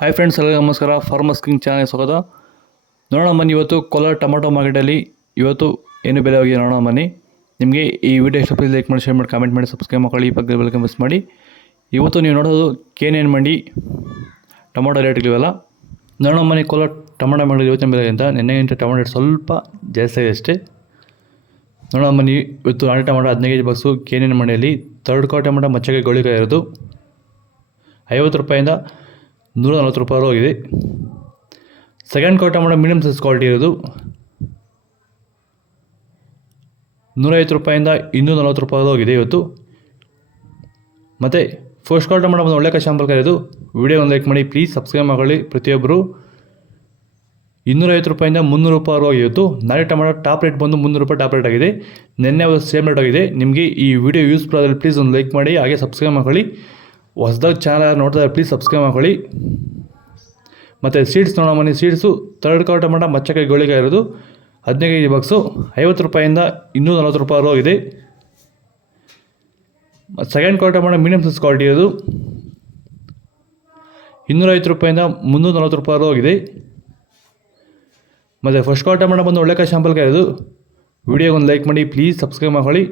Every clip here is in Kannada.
ಹಾಯ್ ಫ್ರೆಂಡ್ಸ್, ಎಲ್ಲರಿಗೂ ನಮಸ್ಕಾರ. ಫಾರ್ಮರ್ಸ್ ಕಿಂಗ್ ಚಾನಲ್ ಸ್ವಾಗತ. ನೋಡೋಣ ಬನ್ನಿ, ಇವತ್ತು ಕೋಲಾರ ಟೊಮಾಟೊ ಮಾರ್ಕೆಟಲ್ಲಿ ಇವತ್ತು ಏನು ಬೆಲೆ ಹೋಗಿದೆ ನೋಡೋಣ ಬನ್ನಿ. ನಿಮಗೆ ಈ ವಿಡಿಯೋ ಇಷ್ಟ ಪ್ಲೀಸ್ ಲೈಕ್ ಮಾಡಿ, ಶೇರ್ ಮಾಡಿ, ಕಾಮೆಂಟ್ ಮಾಡಿ, ಸಬ್ಸ್ಕ್ರೈಬ್ ಮಾಡಿ, ಪಕ್ಕದ ಬೆಲ್ ಮಿಸ್ ಮಾಡಿ. ಇವತ್ತು ನೀವು ನೋಡೋದು KNN ಮಂಡಿ ಟೊಮಾಟೊ ರೇಟ್ಗಳಿವೆಲ್ಲ. ನೋಡೋಣ ಬನ್ನಿ, ಕೋಲಾರ ಟೊಮಾಟೊ ಮಂಡಿ ಇವತ್ತಿನ ಬೆಲೆಗಿಂತ ನಿನ್ನೆಗಿಂತ ಟೊಮಾಟೊ ರೇಟ್ ಸ್ವಲ್ಪ ಜಾಸ್ತಿ ಆಗಿದೆ ಅಷ್ಟೇ. ನೋಡೋಣ ಬನ್ನಿ, ಇವತ್ತು ನಾಟಿ ಟೊಮಾಟೊ 15 kg ಬಾಕ್ಸು KNN ಮಂಡಿಯಲ್ಲಿ ಥರ್ಡ್ ಕ್ವಾಲಿಟಿ ಟೊಮಾಟೊ ಮಚ್ಚಗೆ ಗೋಳಿಕಾಯಿ ಇರೋದು 50 ರೂಪಾಯಿಂದ 140 ರೂಪಾಯಿ ಹೋಗಿದೆ. Second quality tomato medium size quality ಇರೋದು 150 ರೂಪಾಯಿಂದ 240 ರೂಪಾಯಿ ಹೋಗಿದೆ ಇವತ್ತು. ಮತ್ತು ಫಸ್ಟ್ ಕ್ವಾಲಿಟಿ ಟೊಮಾಟೊ ಒಂದು ಒಳ್ಳೆ ಶಾಂಪಲ್ ಕರೆಯೋದು. ವಿಡಿಯೋ ಒಂದು ಲೈಕ್ ಮಾಡಿ, ಪ್ಲೀಸ್ ಸಬ್ಸ್ಕ್ರೈಬ್ ಮಾಡಿ ಪ್ರತಿಯೊಬ್ಬರು. 250 ರೂಪಾಯಿಂದ 300 ರೂಪಾಯಿ ಹೋಗಿ ಇವತ್ತು. ನಾಳೆ ಟೊಮಾಟೊ ಟಾಪ್ ರೇಟ್ ಬಂದು 300 ರೂಪಾಯಿ ಟಾಪ್ ರೇಟ್ ಆಗಿದೆ. ನಿನ್ನೆ ಸೇಮ್ ರೇಟ್ ಆಗಿದೆ. ನಿಮಗೆ ಈ ವಿಡಿಯೋ ಯೂಸ್ಫುಲ್ ಆದರೆ ಪ್ಲೀಸ್ ಒಂದು ಲೈಕ್ ಮಾಡಿ, ಹಾಗೆ ಸಬ್ಸ್ಕ್ರೈಬ್ ಮಾಡ್ಕೊಳ್ಳಿ. ಹೊಸದಾಗಿ ಚಾನಲ್ ನೋಡ್ತಾರೆ ಪ್ಲೀಸ್ ಸಬ್ಸ್ಕ್ರೈಬ್ ಮಾಡ್ಕೊಳ್ಳಿ. ಮತ್ತು ಸೀಡ್ಸ್ ನೋಡೋ ಮನೆ ಸೀಡ್ಸು ಥರ್ಡ್ ಕ್ವಾಲಿಟಿ ಟೊಮಾಟೊ ಮಚ್ಚಕಾಯಿ ಗೋಳಿಕಾಯಿ ಇರೋದು 15 kg ಬಾಕ್ಸು 50 ರೂಪಾಯಿಂದ 240 ರೂಪಾಯಿ ಹೋಗಿದೆ. Second quality tomato medium size quality ಇರೋದು 250 ರೂಪಾಯಿಂದ 340 ರೂಪಾಯಿ ಹೋಗಿದೆ. ಮತ್ತು ಫಸ್ಟ್ ಕ್ವಾಲಿಟಿ ಟೊಮಾಟೊ ಬಂದು ಒಳ್ಳೆ ಶಾಂಪಲ್ಗೆ ಇರೋದು. ವಿಡಿಯೋಗೆ ಒಂದು ಲೈಕ್ ಮಾಡಿ, ಪ್ಲೀಸ್ ಸಬ್ಸ್ಕ್ರೈಬ್ ಮಾಡ್ಕೊಳ್ಳಿ.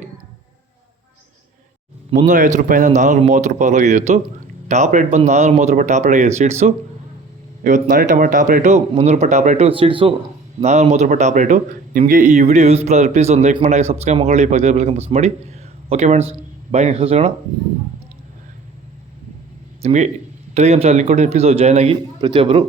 350 ರೂಪಾಯಿಂದ 430 ರೂಪಾಯಿ ಹೋಗಿದೆ ಇವತ್ತು. ಟಾಪ್ ರೇಟ್ ಬಂದು 430 ರೂಪಾಯಿ ಟಾಪ್ ರೇಟ್ ಆಗಿದೆ ಸೀಡ್ಸು. ಇವತ್ತು ನಾಳೆ ಟೊಮಾಟೊ ಟಾಪ್ ರೇಟು 300 ರೂಪಾಯಿ ಟಾಪ್ ರೇಟು, ಸೀಡ್ಸು 430 ರೂಪಾಯಿ ಟಾಪ್ ರೇಟು. ನಿಮಗೆ ಈ ವಿಡಿಯೋ ಯೂಸ್ಫುಲ್ ಆದರೆ ಪ್ಲೀಸ್ ಒಂದು ಲೈಕ್ ಮಾಡಿ, ಸಬ್ಸ್ಕ್ರೈಬ್ ಮಾಡ್ಕೊಳ್ಳಿ, ಪಕ್ಕದ ಬೆಲ್ ಮಿಸ್ ಮಾಡಿ. ಓಕೆ ಫ್ರೆಂಡ್ಸ್, ಬಾಯ್. ನೆಕ್ಸ್ಟ್ ಸಿಗೋಣ. ನಿಮಗೆ ಟೆಲಿಗ್ರಾಮ್ ಚಾನಲ್ ಲಿಂಕ್ ಕೊಟ್ಟು ಪ್ಲೀಸ್ ಜಾಯ್ನ್ ಆಗಿ ಪ್ರತಿಯೊಬ್ಬರು.